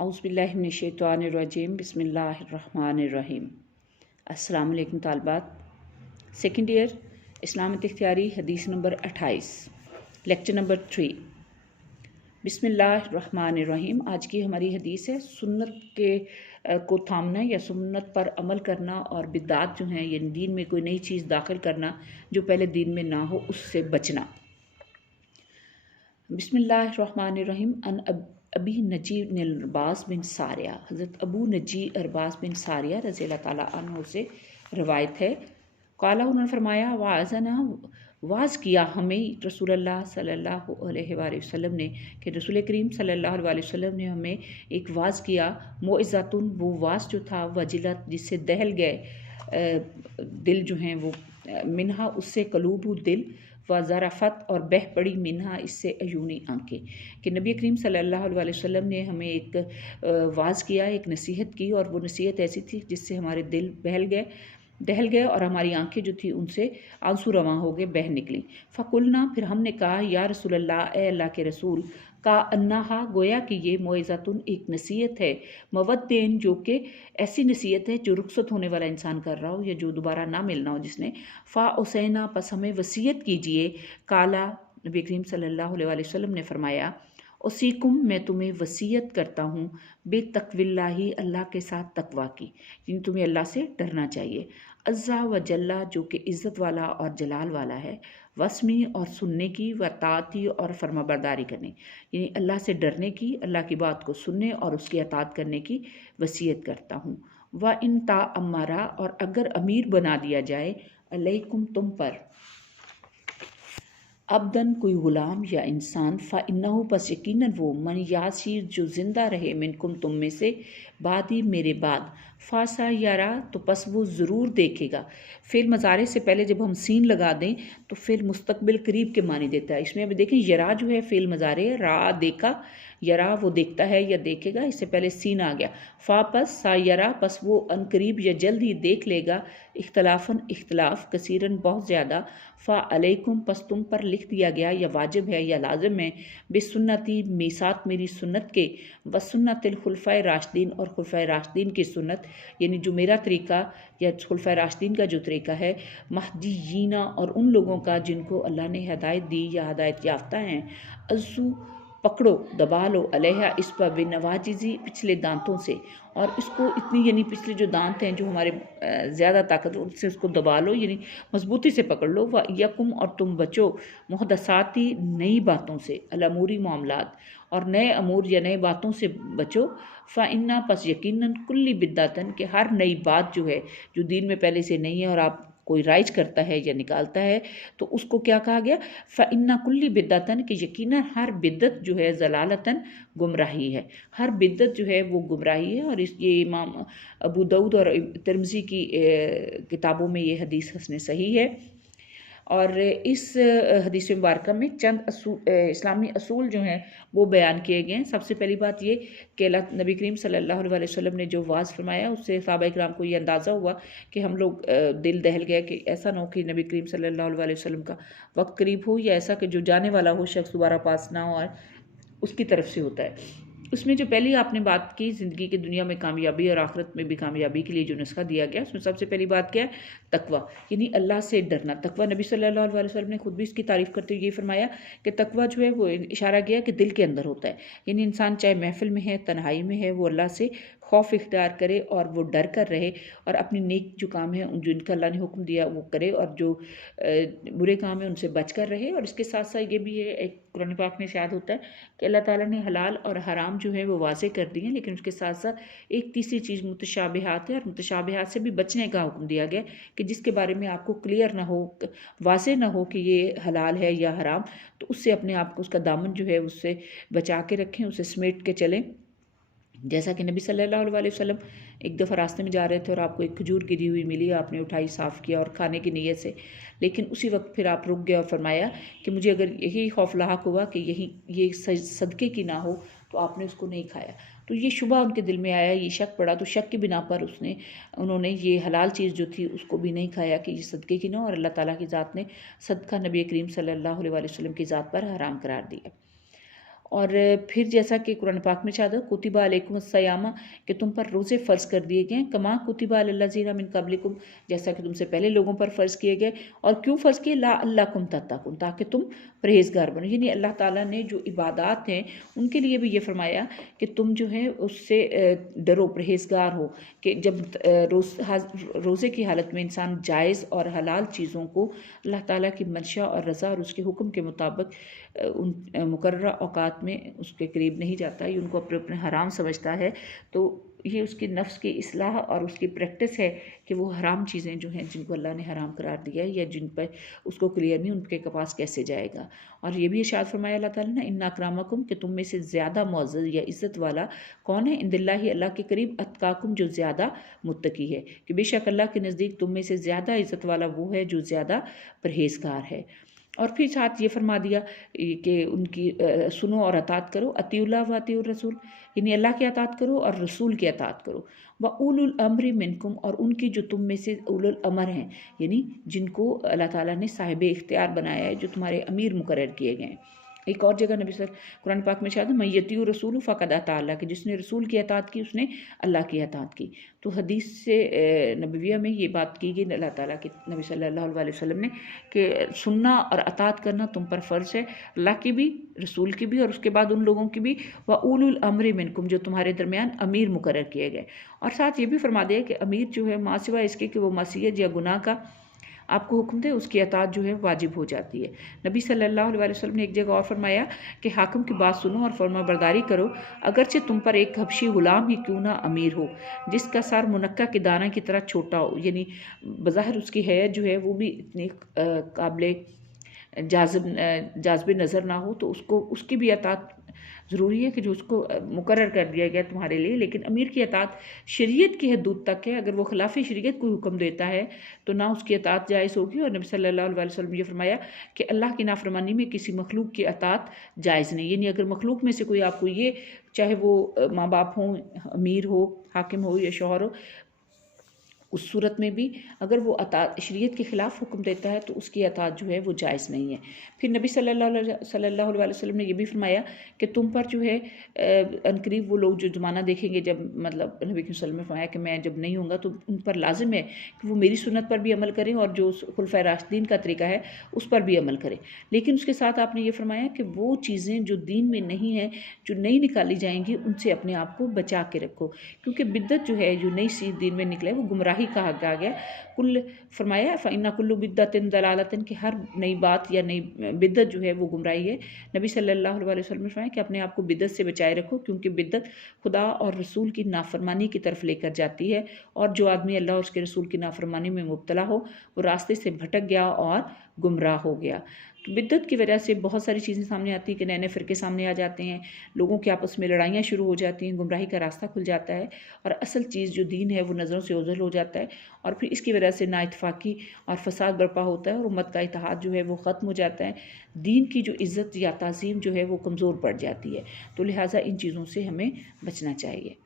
औज़ुबिल्लाहिमिनश्शैतानिर्रजीम बिस्मिल्लाहिर्रहमानिर्रहीम। अस्सलाम वालेकुम तालिबात। सेकंड ईयर इस्लामिक इख्तियारी हदीस नंबर 28 लेक्चर नंबर 3। बिस्मिल्लाहिर्रहमानिर्रहीम। आज की हमारी हदीस है सुन्नत के को थामना या सुन्नत पर अमल करना और बिदात जो हैं यानी दीन में कोई नई चीज़ दाखिल करना जो पहले दीन में ना हो उससे बचना। बिस्मिल्लाहिर्रहमानिर्रहीम। अबी नजी अरबास बिन सारिया, हज़रत अबू नजी अरबास बिन सारिया रज़ी अल्लाह ताला अन्हु से रवायत है। काला उन्होंने फरमाया वाज़ना वाज़ किया हमें रसूलुल्लाह सल्लल्लाहु अलैहि वसल्लम ने कि रसूल करीम सल्लल्लाहु अलैहि वसल्लम ने हमें एक वाज़ किया। मोइज़ातुन वो वाज़ जो था वजिलत जिससे दहल गए दिल जो हैं वो मिनहा उससे कलूबु दिल व ज़राफ़त और बह पड़ी मिनहा इससे अयूनी आंखें। कि नबी करीम सल्लल्लाहु अलैहि वसल्लम ने हमें एक वाज़ किया, एक नसीहत की और वो नसीहत ऐसी थी जिससे हमारे दिल दहल गए और हमारी आंखें जो थी उनसे आंसू रवां हो गए, बह निकली। फ़कुलना फिर हमने कहा या रसूलल्लाह ए अल्लाह के रसूल का अन्नाहा गोया कि ये मोइज़ातुन एक नसीहत है, मवद्देन जो कि ऐसी नसीहत है जो रुखसत होने वाला इंसान कर रहा हो या जो दोबारा ना मिलना हो जिसने। फ़ा उसैना पस हमें वसीयत कीजिए। काला नबी करीम सल्लल्लाहु अलैहि वसल्लम ने फरमाया उसीकुम मैं तुम्हें वसीयत करता हूँ बेतक़विल्लाही अल्लाह के साथ तकवा की, यानी तुम्हें अल्लाह से डरना चाहिए। अज़्ज़ा व जल्ला जो कि इज़्ज़त वाला और जलाल वाला है, वस्मी और सुनने की, व ताती और फर्माबरदारी करने, यानी अल्लाह से डरने की, अल्लाह की बात को सुनने और उसकी अतात करने की वसीयत करता हूँ। व इन ता अम्मारा और अगर अमीर बना दिया जाए अलैकुम तुम पर अब्दन कोई ग़ुलाम या इंसान फ़इन्नहु बस यकीनन वो मन यासीर जो ज़िंदा रहे मिनकुम तुम में से बादी मेरे बाद फ़ासा यारा तो बस वो ज़रूर देखेगा। फ़िल मज़ारे से पहले जब हम सीन लगा दें तो फ़िल मुस्तकबिल करीब के मानी देता है। इसमें अभी देखें यरा जो है फ़िल मज़ारे रा देखा, यरा वो देखता है या देखेगा, इससे पहले सीन आ गया। फ़ा पस सा यरा पस वो अनकरीब या जल्द ही देख लेगा। इख्तलाफन इख्तलाफ कसीरन बहुत ज़्यादा। फ़ा अलैकुम पस तुम पर लिख दिया गया या वाजिब है या लाजिम है बेसुन्नती मेसात मेरी सुन्नत के व सुन्नतिल खुलफ़ाए राशिदीन और खुलफ़ाए राशिदीन की सुन्नत, यानी जो मेरा तरीका या खुलफ़ाए राशिदीन का जो तरीका है, महदीयीना और उन लोगों का जिनको अल्लाह ने हदायत दी या हदायत याफ्ता हैं। अज़्ज़ू पकड़ो दबा लो अलैहा इस पर बिनवाजिज़ी पिछले दांतों से, और इसको इतनी यानी पिछले जो दांत हैं जो हमारे ज़्यादा ताकत उनसे उसको दबा लो यानी मजबूती से पकड़ लो। व यकुम और तुम बचो मुहदसाती नई बातों से अलमूरी मामलात और नए अमूर या नए बातों से बचो। फ़इन्ना पस यकीनन कुल्ली बिद्दातन के हर नई बात जो है जो दीन में पहले से नहीं है और आप कोई राइज करता है या निकालता है तो उसको क्या कहा गया, फ़इन्ना कुल्ली बिद्दतन कि यकीनन हर बिद्दत जो है ज़लालतन गुमराही है, हर बिद्दत जो है वो गुमराही है। और ये इमाम अबू दाऊद और तिरमिज़ी की किताबों में ये हदीस हसन सही है। और इस हदीस मुबारक में चंद इस्लामी असूल जो हैं वो बयान किए गए हैं। सबसे पहली बात ये कि नबी करीम सल्लल्लाहु अलैहि वसल्लम ने जो वाज़ फरमाया उससे सहाबा किराम को ये अंदाज़ा हुआ कि हम लोग दिल दहल गया कि ऐसा ना हो कि नबी करीम सल्लल्लाहु अलैहि वसल्लम का वक्त करीब हो या ऐसा कि जो जाने वाला हो शख्स दोबारा पास ना हो, उसकी तरफ से होता है। उसमें जो पहली आपने बात की ज़िंदगी की दुनिया में कामयाबी और आखिरत में भी कामयाबी के लिए जो नुस्खा दिया गया उसमें सबसे पहली बात क्या है, तकवा, यानी अल्लाह से डरना। तकवा नबी सल्लल्लाहु अलैहि वसल्लम ने खुद भी इसकी तारीफ़ करते हुए ये फरमाया कि तकवा जो है वो इशारा किया कि दिल के अंदर होता है, यानी इंसान चाहे महफिल में है तन्हाई में है वो अल्लाह से खौफ इख्तियार करे और वो डर कर रहे और अपनी नेक जो काम है जिनका अल्लाह ने हुक्म दिया वो करे और जो बुरे काम है उनसे बच कर रहे। और इसके साथ साथ ये भी है एक कुरान पाक में शायद होता है कि अल्लाह ताला ने हलाल और हराम जो है वो वाज़े कर दिए हैं, लेकिन उसके साथ साथ एक तीसरी चीज़ मुतशाबिहात है और मुतशाबिहात से भी बचने का हुक्म दिया गया कि जिसके बारे में आपको क्लियर ना हो, वाज़े ना हो कि ये हलाल है या हराम, तो उससे अपने आप को उसका दामन जो है उससे बचा के रखें, उसे समेट के चलें। जैसा कि नबी सल्लल्लाहु अलैहि वसल्लम एक दफ़ा रास्ते में जा रहे थे और आपको एक खजूर गिरी हुई मिली, आपने उठाई, साफ़ किया और खाने की नीयत से, लेकिन उसी वक्त फिर आप रुक गए और फरमाया कि मुझे अगर यही खौफ लाहक हुआ कि ये सदक़े की ना हो तो आपने उसको नहीं खाया। तो ये शुबा उनके दिल में आया, ये शक पड़ा, तो शक की बिना पर उन्होंने ये हलाल चीज़ जो थी उसको भी नहीं खाया कि ये सदक़े की ना हो, और अल्लाह ताला की ज़ात ने सदका नबी करीम सल्लल्लाहु अलैहि वसल्लम की ज़ात पर हराम करार दिया। और फिर जैसा कि कुरान पाक में शायद कुतिबा अलैकुम सयामा कि तुम पर रोज़े फ़र्ज़ कर दिए गए कमा कुतिबा अलल्लज़ीना मिन क़ब्लिकुम जैसा कि तुमसे पहले लोगों पर फ़र्ज़ किए गए। और क्यों फ़र्ज़ किए ला अल्लाकुम तत्तकुन ताकि तुम परहेज़गार बनो। यानी अल्लाह ताला ने जो इबादात हैं उनके लिए भी ये फरमाया कि तुम जो है उससे डरो, परहेज़गार हो। कि जब रोज़े की हालत में इंसान जायज़ और हलाल चीज़ों को अल्लाह ताला की मंशा और रज़ा और उसके हुक्म के मुताबिक उन मुकर्ररा औकात में उसके करीब नहीं जाता, ये उनको अपने अपने हराम समझता है, तो ये उसकी नफ्स की इस्लाह और उसकी प्रैक्टिस है कि वो हराम चीज़ें जो हैं जिनको अल्लाह ने हराम करार दिया है या जिन पर उसको क्लियर नहीं उनके पास कैसे जाएगा। और ये भी इरशाद फरमाया अल्लाह ताला ने इन्ना अक्रामकुम कि तुम में से ज़्यादा मुअज़्ज़ज़ या इज़्ज़त वाला कौन है इंदिल्लाहि अल्लाह के करीब अत्काकुम जो ज़्यादा मुत्तकी है कि बेशक अल्लाह के नज़दीक तुम में से ज़्यादा इज़्ज़त वाला वो है जो ज़्यादा परहेज़गार है। और फिर साथ ये फरमा दिया कि उनकी सुनो और अतात करो अतीउल्लाह व अतीउर रसूल यानी अल्लाह की अतात करो और रसूल की अतात करो। व उलुल अम्रि मिनकुम और उनकी जो तुम में से उलुल अमर हैं यानी जिनको अल्लाह ताला ने साहिब इख्तियार बनाया है, जो तुम्हारे अमीर मुकर्रर किए गए हैं। एक और जगह नबी सर कुरान पाक में शायद मैयती रसूल फ़क़द अता अल्लाह कि जिसने रसूल की अतात की उसने अल्लाह की अतात की। तो हदीस से नबविया में ये बात की गई अल्लाह ताला के नबी सल्लल्लाहु अलैहि वसल्लम ने कि सुनना और अतात करना तुम पर फ़र्ज़ है, अल्लाह की भी, रसूल की भी और उसके बाद उन लोगों की भी। व उलुल अम्रि मिनकुम जो तुम्हारे दरमियान अमीर मुकर्रर किए गए। और साथ ये भी फरमा दिया कि अमीर जो है माँ सिवा इसके कि वो मासियत या गुनाह का आपको हुक्म दे उसकी अतात जो है वाजिब हो जाती है। नबी सल्लल्लाहु अलैहि वसल्लम ने एक जगह और फरमाया कि हाकिम की बात सुनो और फरमा बरदारी करो अगरचे तुम पर एक हबशी गुलाम ही क्यों ना अमीर हो जिसका सर मुनक्का के दाना की तरह छोटा हो, यानी बज़ाहिर उसकी हैत जो है वो भी इतनी काबिल जाज़िब नज़र ना हो, तो उसको उसकी भी अतात ज़रूरी है कि जो उसको मुकर्रर कर दिया गया तुम्हारे लिए। लेकिन अमीर की अतात शरीयत की हदूद तक है, अगर वो खिलाफ़ शरीयत कोई हुक्म देता है तो ना उसकी अतात जायज़ होगी। और नबी सल्लल्लाहु अलैहि वसल्लम ये फरमाया कि अल्लाह की नाफरमानी में किसी मखलूक की अतात जायज़ नहीं। यानी अगर मखलूक में से कोई आपको ये, चाहे वो माँ बाप हों, अमीर हो, हाकिम हो या शौहर हो, उस सूरत में भी अगर वो अतात शरीयत के ख़िलाफ़ हुक्म देता है तो उसकी अतात जो है वो जायज़ नहीं है। फिर नबी सल्लल्लाहु अलैहि वसल्लम ने ये भी फरमाया कि तुम पर जो है अनकरीब वो लोग जो ज़माना देखेंगे जब मतलब नबी के वसल्लम ने फरमाया कि मैं जब नहीं होऊंगा तो उन पर लाजिम है कि वो मेरी सुन्नत पर भी अमल करें और जो खुलफ़ाए राशिदीन का तरीका है उस पर भी अमल करें। लेकिन उसके साथ आपने ये फरमाया कि वो चीज़ें जो दीन में नहीं हैं, जो नई निकाली जाएंगी, उनसे अपने आप को बचा के रखो, क्योंकि बिद्दत जो है जो नई सी दीन में निकले वो गुमराही कहा गया। कुल फरमाया फ़इन्ना कुल्लु बिद्दतिन दलालतिन कि हर नई बात या नई बिद्दत जो है वो गुमराही है। नबी सल्लल्लाहु अलैहि वसल्लम ने फरमाया कि अपने आप को बिद्दत से बचाए रखो, क्योंकि बिद्दत खुदा और रसूल की नाफरमानी की तरफ लेकर जाती है। और जो आदमी अल्लाह और उसके रसूल की नाफरमानी में मुब्तला हो वो रास्ते से भटक गया और गुमराह हो गया। तो बिद्दत की वजह से बहुत सारी चीज़ें सामने आती हैं कि नए नए फ़िरके सामने आ जाते हैं, लोगों के आपस में लड़ाइयाँ शुरू हो जाती हैं, गुमराही का रास्ता खुल जाता है और असल चीज़ जो दीन है वो नज़रों से ओझल हो जाता है। और फिर इसकी वजह से नाइतफाक़ी और फ़साद बर्पा होता है और उम्मत का इत्तेहाद जो है वो ख़त्म हो जाता है। दीन की जो इज़्ज़त या ताज़ीम जो है वो कमज़ोर पड़ जाती है। तो लिहाजा इन चीज़ों से हमें बचना चाहिए।